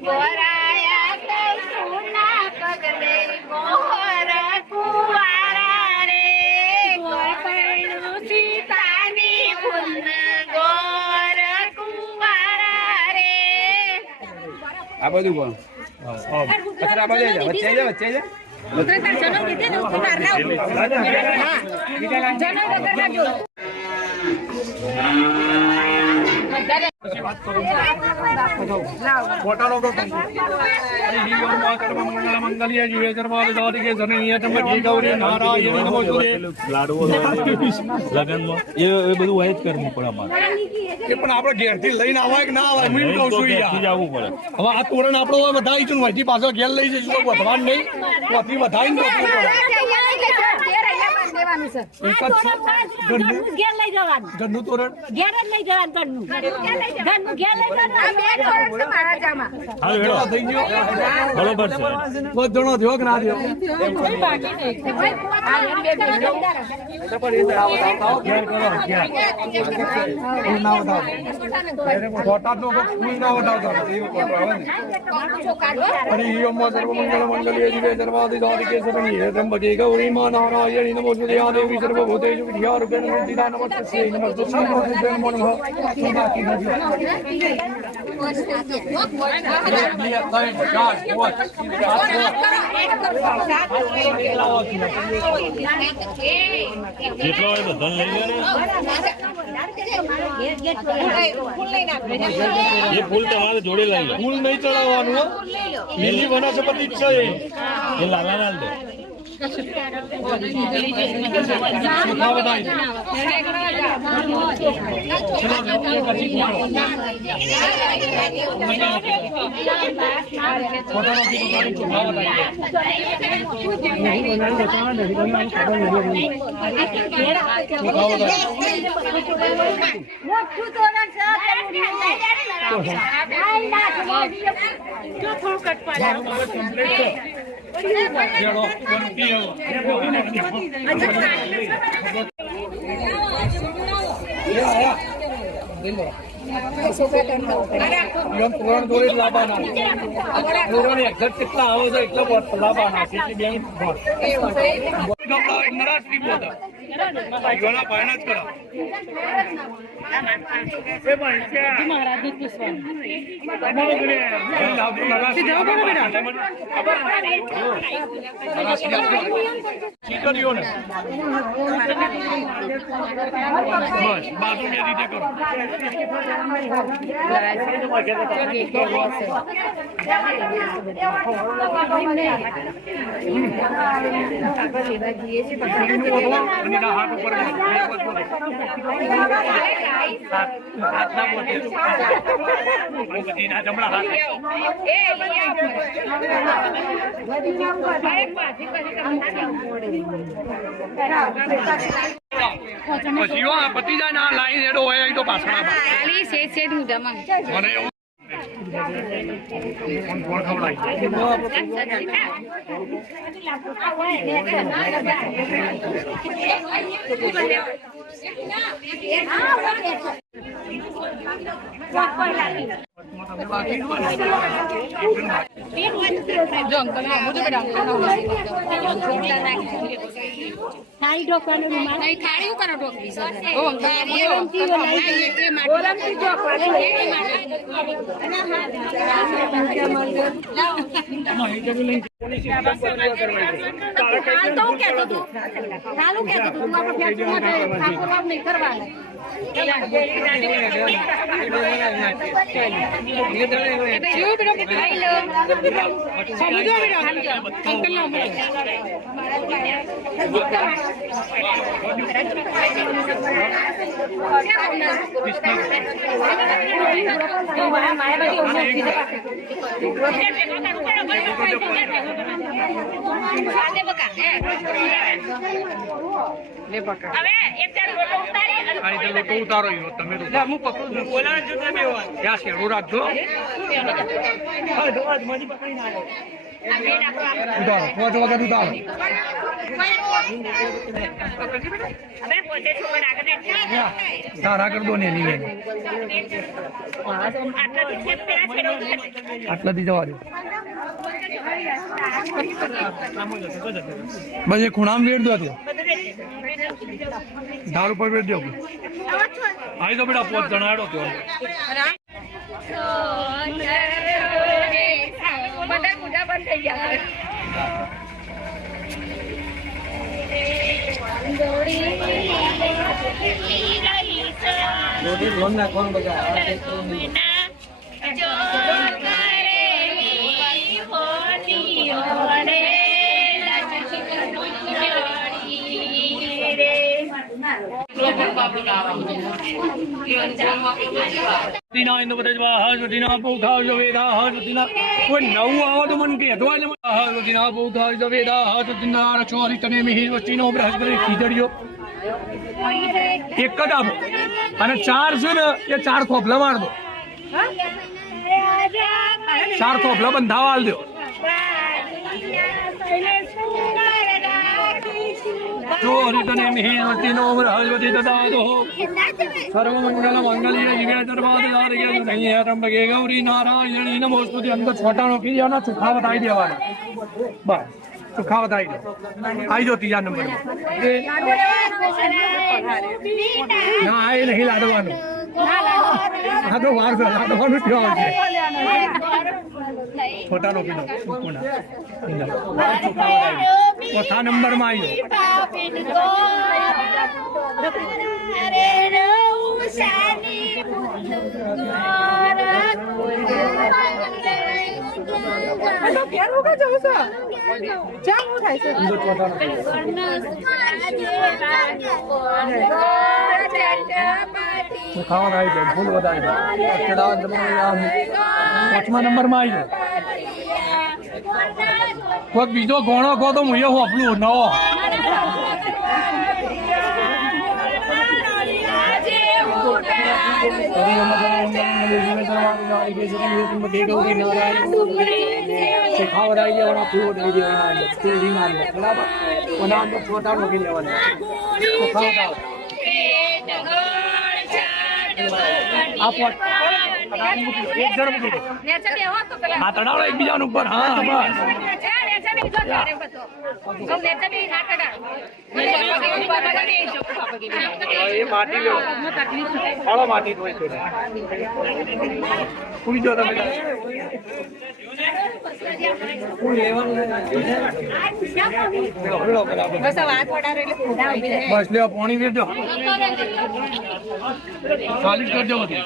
ગોરાયા તો સોના પગલે ગોર કુવારા રે ગોપણો સીતાની ફૂલ ગોર કુવારા રે આ બધું કોણ કચરા બાજુ વચ્ચે જા ઉતરતા જનો દીધે ને ઉતાર ના જનો વગર ના જો આપડે ઘેર થી લઈને આવાય કે ના આવાય હું કઉ છું હવે આ તોરણ આપડો વધારીશું વધી પાછો ઘેર લઈ જઈશું તો વધવાનું નહીં વધીને ઘરનું તોરણ ઘેર જ લઈ જવાનું ઘરનું ઘેર લઈ જવાનો થયો કે ના થયો ગૌરી મા નારાયણી નમોસ્તુતે આ દેવી સર્વભૂતેષુ વિદ્યારૂપેણ સંસ્થિતા નમસ્તે નમસ્તે નમો નમઃ ફૂલ તમારે જોડે લઈ લો. ફૂલ નહીં ચડાવવાનું લીલી વનસ્પતિ છે એ લાલા લાલ દે. કેટલા આવે છે એટલો લાવવાના પતિ જાય ના લાઈન એડો હોય તો પાછળ થાળી ઢોકવાનું થાળી કરો ઢોકવી ઉતારો તમે રાખજો ઉતારો 5 વખત ઉતારો સારા કર દો ને એની આટલાથી જવા દો બસ એ ખૂણામાં વેડ દો ઢાલ ઉપર વેડ દો આવી તો બેટા 5 જણા હેડો તો બધા મોઢા બંધ થઈ ગયા કોઈ નવું આવો તો મને કહેતો ખીચડીઓ એક જ આપો અને 4 છે ને એ 4 થોપલા માર દો 4 થોપલા બંધાવા હાલ દો જો હરિતને મિહિરવતી નો હરિવતી દદાતો સર્વ મંગલ મંગલીય જીવે દરબાર નહીં ત્રંબકે ગૌરી નારાયણી નમોસ્તુતે અંદર છોટાનો કી દેવાના ચોખા બતાવી દેવાના બસ ચોખા બતાવી દો આવી જો ત્રીજા નંબર ના એ નહીં લાડવાનું હા તો વાર છે લાડવાનું થયો છે છોટાનો કીધો ચોથા નંબર માં આવી ખાવા આવી જાય ફૂલ વધારી પાંચમા નંબર માં આવી જાય કોઈ બીજો ઘણો કહો તો હું એ હોપલું નવો છોટા મૂકી લેવાના એકબીજા ઉપર હા માટી પૂરી જો તમે બસ લે પાણી વેચો ખાલી કરજો બધી